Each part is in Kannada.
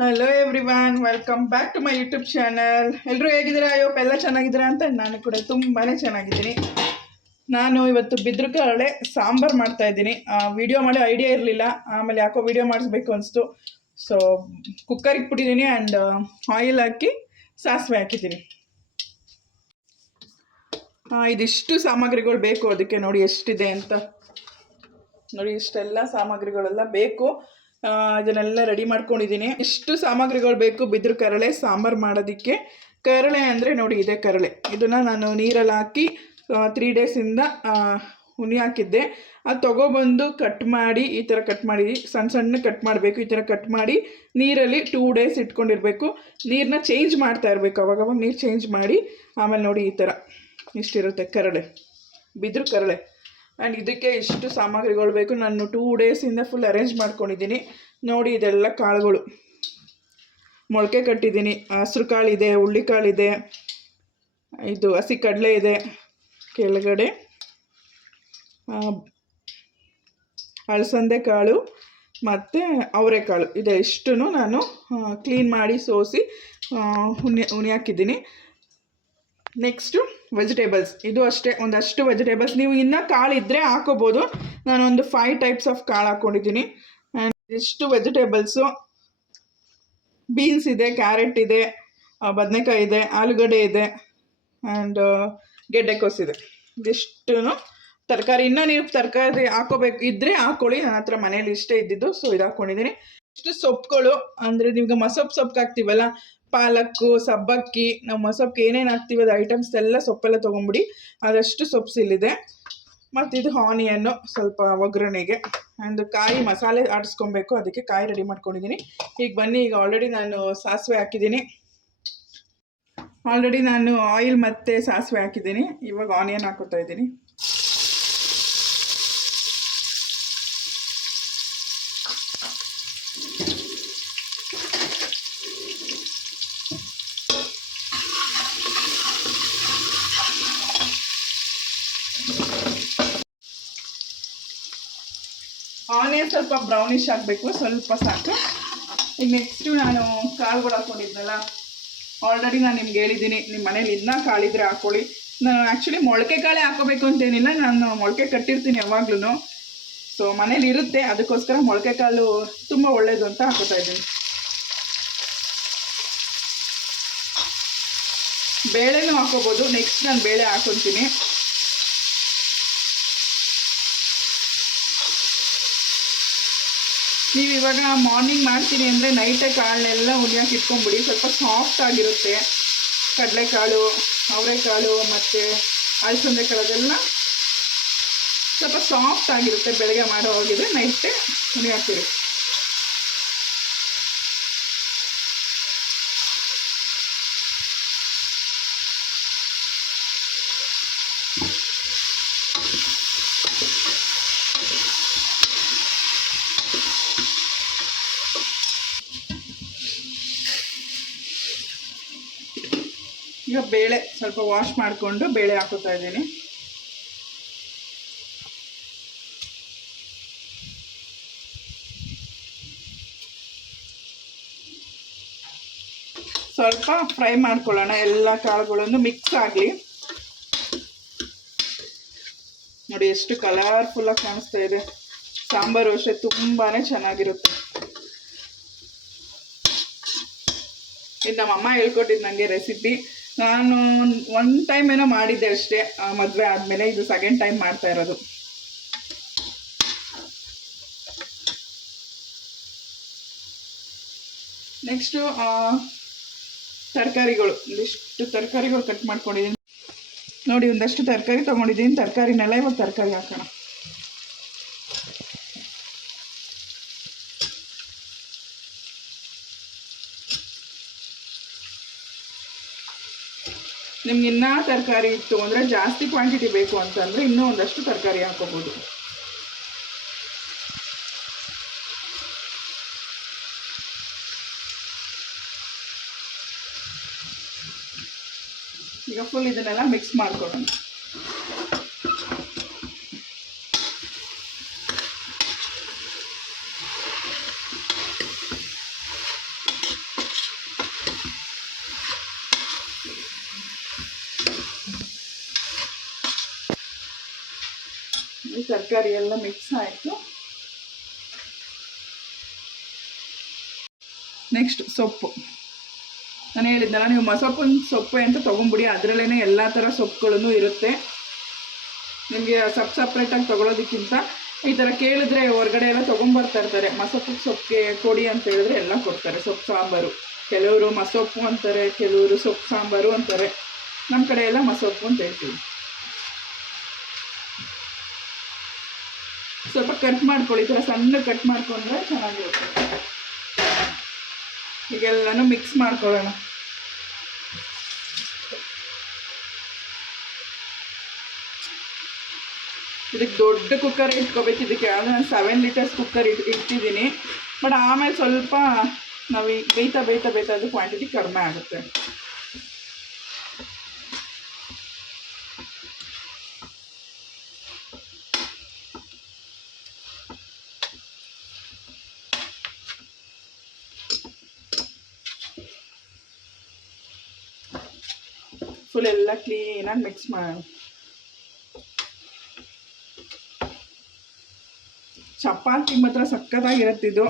Hello everyone welcome back to my YouTube channel ಎಲ್ಲರೂ ಹೇಗಿದ್ದೀರಾ ಅಯ್ಯೋ ಎಲ್ಲ ಚೆನ್ನಾಗಿದ್ದೀರಾ ಅಂತ ನಾನು ಕೂಡ ತುಂಬಾ ಚೆನ್ನಾಗಿದ್ದೀನಿ. ನಾನು ಇವತ್ತು ಬಿದ್ರು ಕಾಳೆ ಸಾಂಬಾರು ಮಾಡ್ತಾ ಇದ್ದೀನಿ. ವಿಡಿಯೋ ಮಾಡೋ ಐಡಿಯಾ ಇರಲಿಲ್ಲ. ಆಮೇಲೆ ಯಾಕೋ ವಿಡಿಯೋ ಮಾಡಿಸ್ಬೇಕು ಅನಿಸ್ತು. ಸೊ ಕುಕ್ಕರ್ ಇಟ್ಬಿಟ್ಟಿದ್ದೀನಿ ಆ್ಯಂಡ್ ಆಯಿಲ್ ಹಾಕಿ ಸಾಸಿವೆ ಹಾಕಿದ್ದೀನಿ. ಇದಿಷ್ಟು ಸಾಮಗ್ರಿಗಳು ಬೇಕು. ಅದಕ್ಕೆ ನೋಡಿ ಎಷ್ಟಿದೆ ಅಂತ. ನೋಡಿ ಇಷ್ಟೆಲ್ಲ ಸಾಮಗ್ರಿಗಳೆಲ್ಲ ಬೇಕು. ಆ, ಇದನ್ನೆಲ್ಲ ರೆಡಿ ಮಾಡ್ಕೊಂಡಿದ್ದೀನಿ. ಎಷ್ಟು ಸಾಮಗ್ರಿಗಳು ಬೇಕು. ಬಿದ್ರು ಕರಳೆ ಸಾಂಬಾರು ಮಾಡೋದಕ್ಕೆ. ಕರಳೆ ಅಂದರೆ ನೋಡಿ ಇದೆ ಕರಳೆ. ಇದನ್ನು ನಾನು ನೀರಲ್ಲಿ ಹಾಕಿ ತ್ರೀ ಡೇಸಿಂದ ಹುನಿ ಹಾಕಿದ್ದೆ. ಅದು ತೊಗೊಬಂದು ಕಟ್ ಮಾಡಿ ಈ ಥರ ಕಟ್ ಮಾಡಿ ಸಣ್ಣ ಸಣ್ಣ ಕಟ್ ಮಾಡಬೇಕು. ಈ ಥರ ಕಟ್ ಮಾಡಿ ನೀರಲ್ಲಿ ಟೂ ಡೇಸ್ ಇಟ್ಕೊಂಡಿರಬೇಕು. ನೀರನ್ನ ಚೇಂಜ್ ಮಾಡ್ತಾ ಇರಬೇಕು. ಅವಾಗವಾಗ ನೀರು ಚೇಂಜ್ ಮಾಡಿ ಆಮೇಲೆ ನೋಡಿ ಈ ಥರ ಇಷ್ಟಿರುತ್ತೆ ಕರಳೆ. ಬಿದ್ರು ಕರಳೆ. ಆ್ಯಂಡ್ ಇದಕ್ಕೆ ಇಷ್ಟು ಸಾಮಗ್ರಿಗಳು ಬೇಕು ನಾನು ಟೂ ಡೇಸಿಂದ ಫುಲ್ ಅರೇಂಜ್ ಮಾಡ್ಕೊಂಡಿದ್ದೀನಿ. ನೋಡಿ ಇದೆಲ್ಲ ಕಾಳುಗಳು. ಮೊಳಕೆ ಕಟ್ಟಿದ್ದೀನಿ. ಹಸ್ರು ಕಾಳಿದೆ ಹುಳ್ಳಿಕಾಳಿದೆ ಇದು ಹಸಿ ಕಡಲೆ ಇದೆ. ಕೆಳಗಡೆ ಅಲಸಂದೆ ಕಾಳು ಮತ್ತು ಅವರೆಕಾಳು. ಇದೆ ಇಷ್ಟು ನಾನು ಕ್ಲೀನ್ ಮಾಡಿ ಸೋಸಿ ಹುಣಿ ಹುಣಿ ಹಾಕಿದ್ದೀನಿ ನೆಕ್ಸ್ಟು ವೆಜಿಟೇಬಲ್ಸ್ ಇದು ಅಷ್ಟೇ, ಒಂದಷ್ಟು ವೆಜಿಟೇಬಲ್ಸ್ ನೀವು ಇನ್ನೂ ಕಾಳು ಇದ್ದರೆ ಹಾಕೋಬೋದು. ನಾನೊಂದು ಫೈವ್ ಟೈಪ್ಸ್ ಆಫ್ ಕಾಳು ಹಾಕ್ಕೊಂಡಿದ್ದೀನಿ ಆ್ಯಂಡ್ ಇಷ್ಟು ವೆಜಿಟೇಬಲ್ಸು ಬೀನ್ಸ್ ಇದೆ ಕ್ಯಾರೆಟ್ ಇದೆ ಬದನೆಕಾಯಿ ಇದೆ, ಆಲೂಗಡ್ಡೆ ಇದೆ ಆ್ಯಂಡ್ ಗೆಡ್ಡೆಕೋಸು ಇದೆ. ಇದಿಷ್ಟು ತರಕಾರಿ. ಇನ್ನೂ ನೀವು ತರಕಾರಿ ಹಾಕೋಬೇಕು ಇದ್ದರೆ ಹಾಕೊಳ್ಳಿ. ನನ್ನ ಹತ್ರ ಮನೇಲಿ ಇಷ್ಟೇ ಇದ್ದಿದ್ದು ಸೊ ಇದು ಹಾಕ್ಕೊಂಡಿದ್ದೀನಿ ಇಷ್ಟು ಸೊಪ್ಪುಗಳು, ಅಂದರೆ ನಿಮ್ಗೆ ಮಸೊಪ್ಪು ಸೊಪ್ಪು ಹಾಕ್ತೀವಲ್ಲ ಪಾಲಕ್ಕು, ಸಬ್ಬಕ್ಕಿ ನಾವು ಮಸೊಪ್ಪಿಗೆ ಏನೇನು ಹಾಕ್ತೀವಿ ಅದು ಐಟಮ್ಸ್ ಎಲ್ಲ ಸೊಪ್ಪೆಲ್ಲ ತೊಗೊಂಬಿಡಿ ಅದಷ್ಟು ಸೊಪ್ಪು ಇಲ್ಲಿದೆ ಮತ್ತು ಇದು ಆನಿಯನ್ನು ಸ್ವಲ್ಪ ಒಗ್ಗರಣೆಗೆ. ಆ್ಯಂಡ್ ಕಾಯಿ ಮಸಾಲೆ ಆಡಿಸ್ಕೊಬೇಕು. ಅದಕ್ಕೆ ಕಾಯಿ ರೆಡಿ ಮಾಡ್ಕೊಂಡಿದ್ದೀನಿ ಈಗ ಬನ್ನಿ, ಈಗ ಆಲ್ರೆಡಿ ನಾನು ಸಾಸಿವೆ ಹಾಕಿದ್ದೀನಿ ಆಲ್ರೆಡಿ ನಾನು ಆಯಿಲ್ ಮತ್ತು ಸಾಸಿವೆ ಹಾಕಿದ್ದೀನಿ ಇವಾಗ ಆನಿಯನ್ ಹಾಕೋತಾ ಇದ್ದೀನಿ ಆನಿಯನ್ ಸ್ವಲ್ಪ ಬ್ರೌನಿಶ್ ಆಗಬೇಕು, ಸ್ವಲ್ಪ ಸಾಕು. ಈಗ ನೆಕ್ಸ್ಟು ನಾನು ಕಾಳುಗಳು ಹಾಕ್ಕೊಂಡಿದ್ನಲ್ಲ ಆಲ್ರೆಡಿ ನಾನು ನಿಮ್ಗೆ ಹೇಳಿದ್ದೀನಿ ನಿಮ್ಮ ಮನೇಲಿ ಇನ್ನೂ ಕಾಳಿದ್ರೆ ಹಾಕ್ಕೊಳ್ಳಿ. ನಾನು ಆ್ಯಕ್ಚುಲಿ ಮೊಳಕೆ ಕಾಳೆ ಹಾಕೋಬೇಕು ಅಂತೇನಿಲ್ಲ, ನಾನು ಮೊಳಕೆ ಕಟ್ಟಿರ್ತೀನಿ ಯಾವಾಗ್ಲೂ ಸೊ ಮನೇಲಿ ಇರುತ್ತೆ, ಅದಕ್ಕೋಸ್ಕರ ಮೊಳಕೆ ಕಾಳು ತುಂಬ ಒಳ್ಳೆಯದು ಅಂತ ಹಾಕೋತಾ ಇದ್ದೀನಿ. ಬೇಳೆನೂ ಹಾಕೋಬೋದು ನೆಕ್ಸ್ಟ್ ನಾನು ಬೇಳೆ ಹಾಕೊತೀನಿ ನೀವು ಇವಾಗ ಮಾರ್ನಿಂಗ್ ಮಾಡ್ತೀನಿ ಅಂದರೆ ನೈಟೇ ಕಾಳನ್ನೆಲ್ಲ ಹುರಿಯೋಕೆ ಇಟ್ಕೊಂಬಿಡಿ ಸ್ವಲ್ಪ ಸಾಫ್ಟ್ ಆಗಿರುತ್ತೆ. ಕಡಲೆಕಾಳು, ಅವರೆಕಾಳು ಮತ್ತು ಅಲಸಂದೆ ಕಾಳು ಅದೆಲ್ಲ ಸ್ವಲ್ಪ ಸಾಫ್ಟ್ ಆಗಿರುತ್ತೆ ಬೆಳಗ್ಗೆ ಮಾಡೋ ಹೋಗಿದ್ರೆ ನೈಟೇ ಹುರಿಯಾಕಿರಿ ಬೇಳೆ ಸ್ವಲ್ಪ ವಾಶ್ ಮಾಡಿಕೊಂಡು ಬೇಳೆ ಹಾಕೋತಾ ಇದ್ದೀನಿ. ಸ್ವಲ್ಪ ಫ್ರೈ ಮಾಡ್ಕೊಳ್ಳೋಣ. ಎಲ್ಲ ಕಾಳುಗಳನ್ನು ಮಿಕ್ಸ್ ಆಗಲಿ. ನೋಡಿ ಎಷ್ಟು ಕಲರ್ಫುಲ್ಲಾಗಿ ಕಾಣಿಸ್ತಾ ಇದೆ. ಸಾಂಬಾರು ಅಷ್ಟೇ ತುಂಬಾ ಚೆನ್ನಾಗಿರುತ್ತೆ. ಇದು ನಮ್ಮಮ್ಮ ಹೇಳ್ಕೊಟ್ಟಿದ್ದು ನನಗೆ ರೆಸಿಪಿ ನಾನು ಒನ್ ಟೈಮ್ ಏನೋ ಮಾಡಿದ್ದೆ ಅಷ್ಟೇ ಮದುವೆ ಆದಮೇಲೆ ಇದು ಸೆಕೆಂಡ್ ಟೈಮ್ ಮಾಡ್ತಾ ಇರೋದು. ನೆಕ್ಸ್ಟು ತರಕಾರಿಗಳು. ಒಂದಿಷ್ಟು ತರಕಾರಿಗಳು ಕಟ್ ಮಾಡ್ಕೊಂಡಿದ್ದೀನಿ. ನೋಡಿ, ಒಂದಷ್ಟು ತರಕಾರಿ ತೊಗೊಂಡಿದ್ದೀನಿ. ತರಕಾರಿನೆಲ್ಲ ಇವಾಗ ತರಕಾರಿ ಹಾಕೋಣ. ನಿಮ್ಗೆ ಇನ್ನೂ ತರಕಾರಿ ಇತ್ತು ಅಂದರೆ ಜಾಸ್ತಿ ಕ್ವಾಂಟಿಟಿ ಬೇಕು ಅಂತಂದರೆ ಇನ್ನೂ ಒಂದಷ್ಟು ತರಕಾರಿ ಹಾಕೋಬೋದು ಈಗ ಫುಲ್ ಇದನ್ನೆಲ್ಲ ಮಿಕ್ಸ್ ಮಾಡ್ಕೊಳ್ಳೋಣ ನೋಡಿ ತರಕಾರಿ ಎಲ್ಲ ಮಿಕ್ಸ್ ಆಯಿತು. ನೆಕ್ಸ್ಟ್ ಸೊಪ್ಪು. ನಾನು ಹೇಳಿದ್ನಲ್ಲ, ನೀವು ಮಸೊಪ್ಪಿನ ಸೊಪ್ಪು ಅಂತ ತೊಗೊಂಬಿಡಿ. ಅದರಲ್ಲೇ ಎಲ್ಲ ಥರ ಸೊಪ್ಪುಗಳನ್ನು ಇರುತ್ತೆ. ನಿಮಗೆ ಸಪ್ ಸಪ್ರೇಟಾಗಿ ತೊಗೊಳೋದಕ್ಕಿಂತ ಈ ಥರ ಕೇಳಿದ್ರೆ ಹೊರಗಡೆ ಎಲ್ಲ ತೊಗೊಂಬರ್ತಾ ಇರ್ತಾರೆ. ಮಸೊಪ್ಪು ಸೊಪ್ಪಿಗೆ ಕೊಡಿ ಅಂತ ಹೇಳಿದ್ರೆ ಎಲ್ಲ ಕೊಡ್ತಾರೆ. ಸೊಪ್ಪು ಸಾಂಬಾರು. ಕೆಲವರು ಮಸೊಪ್ಪು ಅಂತಾರೆ, ಕೆಲವರು ಸೊಪ್ಪು ಸಾಂಬಾರು ಅಂತಾರೆ. ನಮ್ಮ ಕಡೆ ಎಲ್ಲ ಮಸೊಪ್ಪು ಅಂತ ಹೇಳ್ತೀವಿ ಸ್ವಲ್ಪ ಕಟ್ ಮಾಡ್ಕೊಳ್ಳಿ, ಈ ಥರ ಸಣ್ಣ ಕಟ್ ಮಾಡ್ಕೊಂಡ್ರೆ ಚೆನ್ನಾಗಿರುತ್ತೆ. ಈಗೆಲ್ಲನೂ ಮಿಕ್ಸ್ ಮಾಡ್ಕೊಳ್ಳೋಣ. ಇದಕ್ಕೆ ದೊಡ್ಡ ಕುಕ್ಕರ್ ಇಟ್ಕೋಬೇಕು ಇದಕ್ಕೆ. ಅಂದರೆ ನಾನು ಸೆವೆನ್ ಲೀಟರ್ಸ್ ಕುಕ್ಕರ್ ಇಟ್, ಇಟ್ಟಿದ್ದೀನಿ. ಬಟ್ ಆಮೇಲೆ ಸ್ವಲ್ಪ ನಾವು ಬೇಯ್ತಾ ಬೇಯ್ತಾ ಬೇಯ್ತಾ ಅದು ಕ್ವಾಂಟಿಟಿ ಕಡಿಮೆ ಆಗುತ್ತೆ. ಎಲ್ಲ ಕ್ಲೀನಾಗಿ ಮಿಕ್ಸ್ ಮಾಡೋಣ ಚಪಾತಿ ಮಾತ್ರ ಸಕ್ಕತ್ತಾಗಿರುತ್ತಿದ್ದು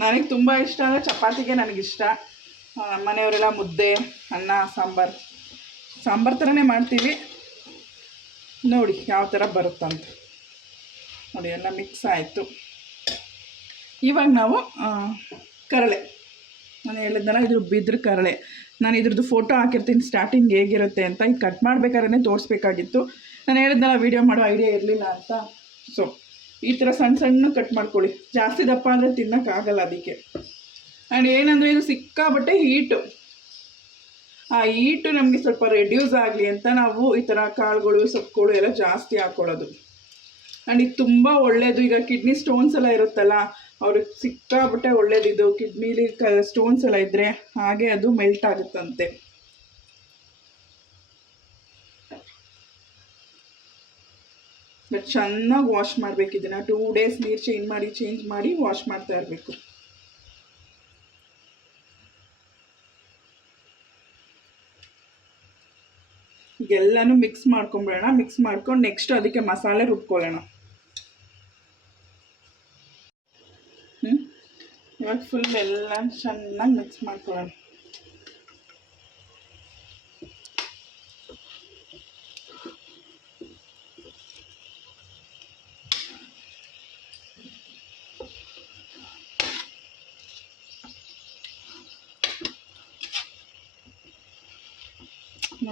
ನನಗೆ ತುಂಬ ಇಷ್ಟ ಅಂದರೆ ಚಪಾತಿಗೆ ನನಗಿಷ್ಟ. ಮನೆಯವರೆಲ್ಲ ಮುದ್ದೆ, ಅನ್ನ, ಸಾಂಬಾರು. ಸಾಂಬಾರು ಥರನೇ ಮಾಡ್ತೀವಿ. ನೋಡಿ ಯಾವ ಥರ ಬರುತ್ತಂತ. ನೋಡಿ ಎಲ್ಲ ಮಿಕ್ಸ್ ಆಯಿತು. ಇವಾಗ ನಾವು ಕರಳೆ. ನಾನು ಹೇಳಿದ್ನಲ್ಲ ಇದು ಬಿದ್ರ ಕರಳೆ. ನಾನು ಇದ್ರದ್ದು ಫೋಟೋ ಹಾಕಿರ್ತೀನಿ ಸ್ಟಾರ್ಟಿಂಗ್ ಹೇಗಿರುತ್ತೆ ಅಂತ ಈಗ ಕಟ್ ಮಾಡಬೇಕಾದ್ರೆ ತೋರಿಸ್ಬೇಕಾಗಿತ್ತು. ನಾನು ಹೇಳಿದ್ನಲ್ಲ ವೀಡಿಯೋ ಮಾಡೋ ಐಡಿಯಾ ಇರಲಿಲ್ಲ ಅಂತ. ಸೊ ಈ ಥರ ಸಣ್ಣ ಸಣ್ಣ ಕಟ್ ಮಾಡ್ಕೊಳ್ಳಿ. ಜಾಸ್ತಿ ದಪ್ಪ ಅಂದರೆ ತಿನ್ನೋಕ್ಕಾಗಲ್ಲ ಅದಕ್ಕೆ. ಆ್ಯಂಡ್ ಏನಂದರೆ ಇದು ಸಿಕ್ಕಾಬಟ್ಟೆ ಹೀಟು ಆ ಹೀಟು ನಮಗೆ ಸ್ವಲ್ಪ ರೆಡ್ಯೂಸ್ ಆಗಲಿ ಅಂತ ನಾವು ಈ ಥರ ಕಾಳುಗಳು, ಸೊಪ್ಪುಗಳು ಎಲ್ಲ ಜಾಸ್ತಿ ಹಾಕ್ಕೊಳ್ಳೋದು ಆ್ಯಂಡ್ ಇದು ತುಂಬ ಒಳ್ಳೆಯದು ಈಗ ಕಿಡ್ನಿ ಸ್ಟೋನ್ಸ್ ಎಲ್ಲ ಇರುತ್ತಲ್ಲ, ಅವ್ರಿಗೆ ಸಿಕ್ಕಾಬಿಟ್ಟೆ ಒಳ್ಳೇದಿದು ಕಿಡ್ನಿಲಿ ಕ ಸ್ಟೋನ್ಸ್ ಎಲ್ಲ ಇದ್ದರೆ ಹಾಗೆ ಅದು ಮೆಲ್ಟ್ ಆಗುತ್ತಂತೆ. ಬಟ್ ಚೆನ್ನಾಗಿ ವಾಶ್ ಮಾಡಬೇಕು ಟೂ ಡೇಸ್ ನೀರು ಚೇಂಜ್ ಮಾಡಿ ಚೇಂಜ್ ಮಾಡಿ ವಾಶ್ ಮಾಡ್ತಾ ಇರಬೇಕು. ಎಲ್ಲನೂ ಮಿಕ್ಸ್ ಮಾಡ್ಕೊಂಬಿಡೋಣ. ಮಿಕ್ಸ್ ಮಾಡ್ಕೊಂಡು ನೆಕ್ಸ್ಟ್ ಅದಕ್ಕೆ ಮಸಾಲೆ ರುಬ್ಕೊಳ್ಳೋಣ. ಇವಾಗ ಫುಲ್ ಎಲ್ಲ ಚೆನ್ನಾಗಿ ಮಿಕ್ಸ್ ಮಾಡ್ಕೊಳ್ಳೋಣ.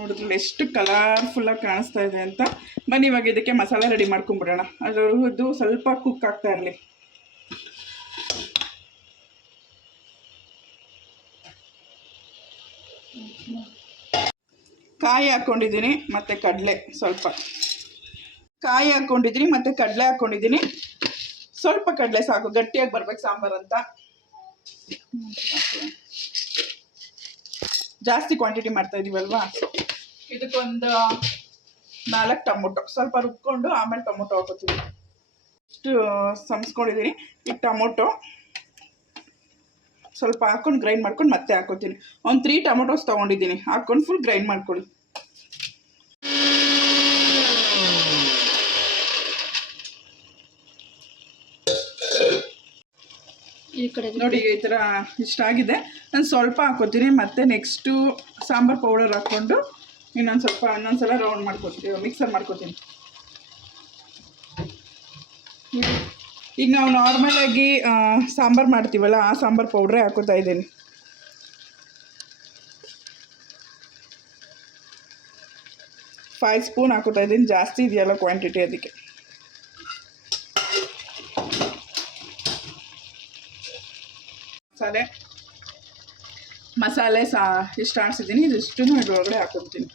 ನೋಡಿದ್ರಲ್ಲಿ ಎಷ್ಟು ಕಲರ್ಫುಲ್ಲಾಗಿ ಕಾಣಿಸ್ತಾ ಇದೆ ಅಂತ. ಬನ್ನಿ, ಇವಾಗ ಇದಕ್ಕೆ ಮಸಾಲೆ ರೆಡಿ ಮಾಡ್ಕೊಂಬಿಡೋಣ ಅದು ಸ್ವಲ್ಪ ಕುಕ್ ಆಗ್ತಾ ಇರಲಿ. ಕಾಯಿ ಹಾಕ್ಕೊಂಡಿದ್ದೀನಿ, ಮತ್ತು ಕಡಲೆ ಸ್ವಲ್ಪ. ಕಾಯಿ ಹಾಕ್ಕೊಂಡಿದ್ದೀನಿ, ಮತ್ತು ಕಡಲೆ ಹಾಕ್ಕೊಂಡಿದ್ದೀನಿ. ಸ್ವಲ್ಪ ಕಡಲೆ ಸಾಕು, ಗಟ್ಟಿಯಾಗಿ ಬರ್ಬೇಕು ಸಾಂಬಾರು ಅಂತ. ಜಾಸ್ತಿ ಕ್ವಾಂಟಿಟಿ ಮಾಡ್ತಾ ಇದೀವಲ್ವಾ? ಇದಕ್ಕೊಂದು ನಾಲ್ಕು ಟೊಮೊಟೊ. ಸ್ವಲ್ಪ ರುಬ್ಕೊಂಡು ಆಮೇಲೆ ಟೊಮೊಟೊ ಹಾಕೋತೀವಿ ಇಷ್ಟು ಸಂಸ್ಕೊಂಡಿದ್ದೀನಿ ಈ ಟೊಮೊಟೊ ಸ್ವಲ್ಪ ಹಾಕೊಂಡು ಗ್ರೈಂಡ್ ಮಾಡ್ಕೊಂಡು ಮತ್ತೆ ಹಾಕೋತೀನಿ. ಒಂದು ತ್ರೀ ಟೊಮೊಟೊಸ್ ತೊಗೊಂಡಿದ್ದೀನಿ. ಹಾಕ್ಕೊಂಡು ಫುಲ್ ಗ್ರೈಂಡ್ ಮಾಡ್ಕೊಳ್ಳಿ. ಈ ಕಡೆ ನೋಡಿ ಈ ಥರ ಇಷ್ಟ ಆಗಿದೆ. ನಾನು ಸ್ವಲ್ಪ ಹಾಕೋತೀನಿ. ಮತ್ತೆ ನೆಕ್ಸ್ಟು ಸಾಂಬಾರು ಪೌಡರ್ ಹಾಕ್ಕೊಂಡು ಇನ್ನೊಂದು ಸ್ವಲ್ಪ ಇನ್ನೊಂದು ಸಲ ರೌಂಡ್ ಮಾಡ್ಕೊತೀನಿ. ಮಿಕ್ಸರ್ ಮಾಡ್ಕೊತೀನಿ ಈಗ ನಾವು ನಾರ್ಮಲಾಗಿ ಸಾಂಬಾರು ಮಾಡ್ತೀವಲ್ಲ, ಆ ಸಾಂಬಾರು ಪೌಡ್ರೇ ಹಾಕೋತಾ ಇದ್ದೀನಿ. ಫೈವ್ ಸ್ಪೂನ್ ಹಾಕೋತಾ ಇದ್ದೀನಿ, ಜಾಸ್ತಿ ಇದೆಯಲ್ಲ ಕ್ವಾಂಟಿಟಿ ಅದಕ್ಕೆ. ಮಸಾಲೆ. ಮಸಾಲೆ ಸಾ, ಇಷ್ಟು ಆಡಿಸಿದ್ದೀನಿ ಇದಿಷ್ಟು ಇದ್ರೊಳಗಡೆ ಹಾಕೊತೀನಿ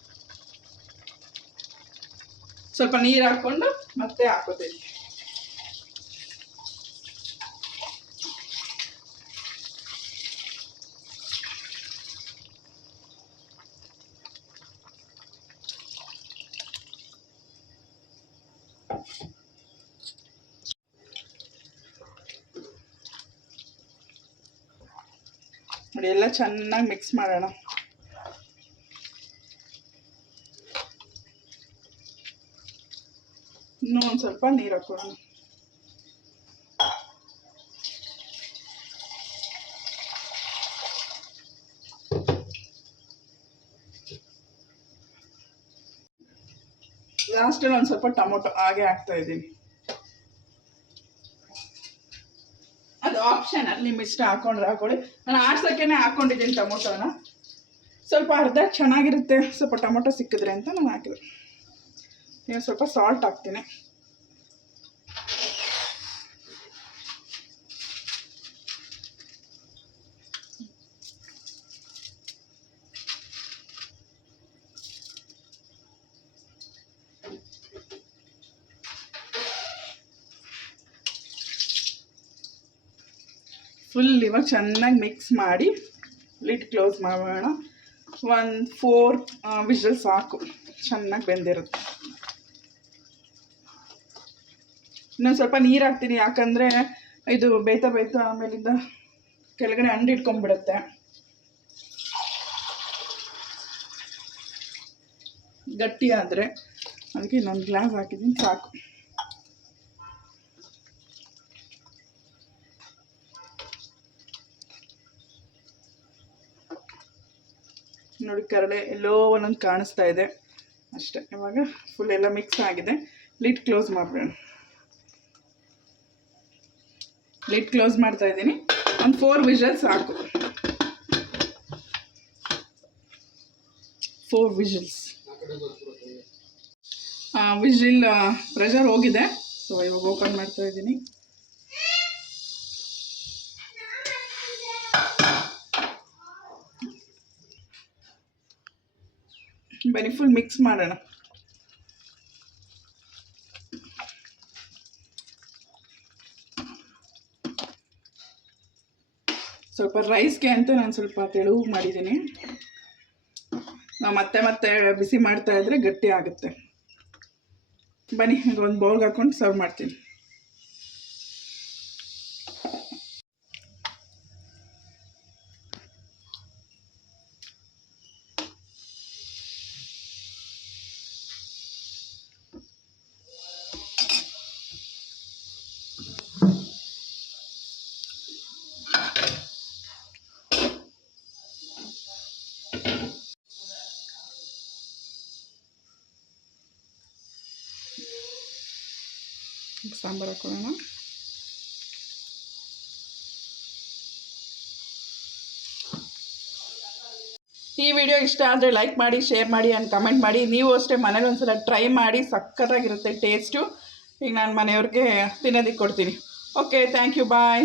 ಸ್ವಲ್ಪ ನೀರು ಹಾಕ್ಕೊಂಡು ಮತ್ತೆ ಹಾಕೋತೀನಿ ನೋಡಿ ಎಲ್ಲ ಚೆನ್ನಾಗಿ ಮಿಕ್ಸ್ ಮಾಡೋಣ. ಇನ್ನೂ ಒಂದು ಸ್ವಲ್ಪ ನೀರು ಹಾಕೊಳ್ಳೋಣ ಲಾಸ್ಟಲ್ಲಿ ಒಂದು ಸ್ವಲ್ಪ ಟೊಮೊಟೊ ಹಾಗೆ ಹಾಕ್ತಾ ಇದ್ದೀನಿ. ಅದು ಆಪ್ಷನ್ ಅಲ್ಲಿ ನಿಮ್ಮ ಇಷ್ಟ ಹಾಕೊಂಡ್ರೆ ಹಾಕೊಳ್ಳಿ. ನಾನು ಆರ್ಸೋಕೆನೆ ಹಾಕೊಂಡಿದ್ದೀನಿ ಟೊಮೊಟೊನ. ಸ್ವಲ್ಪ ಅರ್ಧ ಚೆನ್ನಾಗಿರುತ್ತೆ. ಸ್ವಲ್ಪ ಟೊಮೊಟೊ ಸಿಕ್ಕಿದ್ರೆ ಅಂತ ನಾನು ಹಾಕಿದೆ. ನೀವು ಸ್ವಲ್ಪ ಸಾಲ್ಟ್ ಹಾಕ್ತೀನಿ. ಫುಲ್ ಇವಾಗ ಚೆನ್ನಾಗಿ ಮಿಕ್ಸ್ ಮಾಡಿ ಲಿಡ್ ಕ್ಲೋಸ್ ಮಾಡೋಣ. ಒಂದು ಫೋರ್ ವಿಷಲ್ ಸಾಕು. ಚೆನ್ನಾಗಿ ಬೆಂದಿರುತ್ತೆ. ಇನ್ನೊಂದು ಸ್ವಲ್ಪ ನೀರು ಹಾಕ್ತೀನಿ, ಯಾಕಂದರೆ ಇದು ಬೇಯ್ತಾ ಬೇಯ್ತಾ ಆಮೇಲಿಂದ ಕೆಳಗಡೆ ಹಣ್ಣು ಇಟ್ಕೊಂಡ್ಬಿಡುತ್ತೆ. ಗಟ್ಟಿ ಆದರೆ ಅದಕ್ಕೆ ಇನ್ನೊಂದು ಗ್ಲಾಸ್ ಹಾಕಿದ್ದೀನಿ, ಸಾಕು. ನೋಡಿ ಕರಳೆ ಎಲ್ಲೋ ಒಂದೊಂದು ಕಾಣಿಸ್ತಾ ಇದೆ. ಅಷ್ಟೆ, ಇವಾಗ ಫುಲ್ ಎಲ್ಲ ಮಿಕ್ಸ್ ಆಗಿದೆ. ಲಿಡ್ ಕ್ಲೋಸ್ ಮಾಡಿಬಿಡೋಣ ಲಿಡ್ ಕ್ಲೋಸ್ ಮಾಡ್ತಾ ಇದ್ದೀನಿ. ಒಂದು ಫೋರ್ ವಿಷಲ್ ಸಾಕು. ಫೋರ್ ವಿಷಲ್ಸ್ ವಿಜಿಲ್ ಪ್ರೆಷರ್ ಹೋಗಿದೆ. ಸೊ ಇವಾಗ ಓಪನ್ ಮಾಡ್ತಾ ಇದ್ದೀನಿ. ಬರೀ ಫುಲ್ ಮಿಕ್ಸ್ ಮಾಡೋಣ. ಸ್ವಲ್ಪ ರೈಸ್ಗೆ ಅಂತ ನಾನು ಸ್ವಲ್ಪ ತೆಳುವು ಮಾಡಿದ್ದೀನಿ. ನಾವು ಮತ್ತೆ ಮತ್ತೆ ಬಿಸಿ ಮಾಡ್ತಾ ಇದ್ರೆ ಗಟ್ಟಿ ಆಗುತ್ತೆ. ಬನ್ನಿ ಒಂದು ಬೌಲ್ಗೆ ಹಾಕೊಂಡು ಸರ್ವ್ ಮಾಡ್ತೀನಿ. ಸಾಂಬಾರು ಹಾಕೊಳ್ಳೋಣ ಈ ವಿಡಿಯೋ ಇಷ್ಟ ಆದರೆ ಲೈಕ್ ಮಾಡಿ ಶೇರ್ ಮಾಡಿ ಆ್ಯಂಡ್ ಕಮೆಂಟ್ ಮಾಡಿ. ನೀವು ಅಷ್ಟೇ ಮನೇಲಿ ಒಂದ್ಸಲ ಟ್ರೈ ಮಾಡಿ ಸಖತ್ತಾಗಿರುತ್ತೆ ಟೇಸ್ಟು ಈಗ ನಾನು ಮನೆಯವ್ರಿಗೆ ತಿನ್ನೋದಕ್ಕೆ ಕೊಡ್ತೀನಿ. Okay thank you bye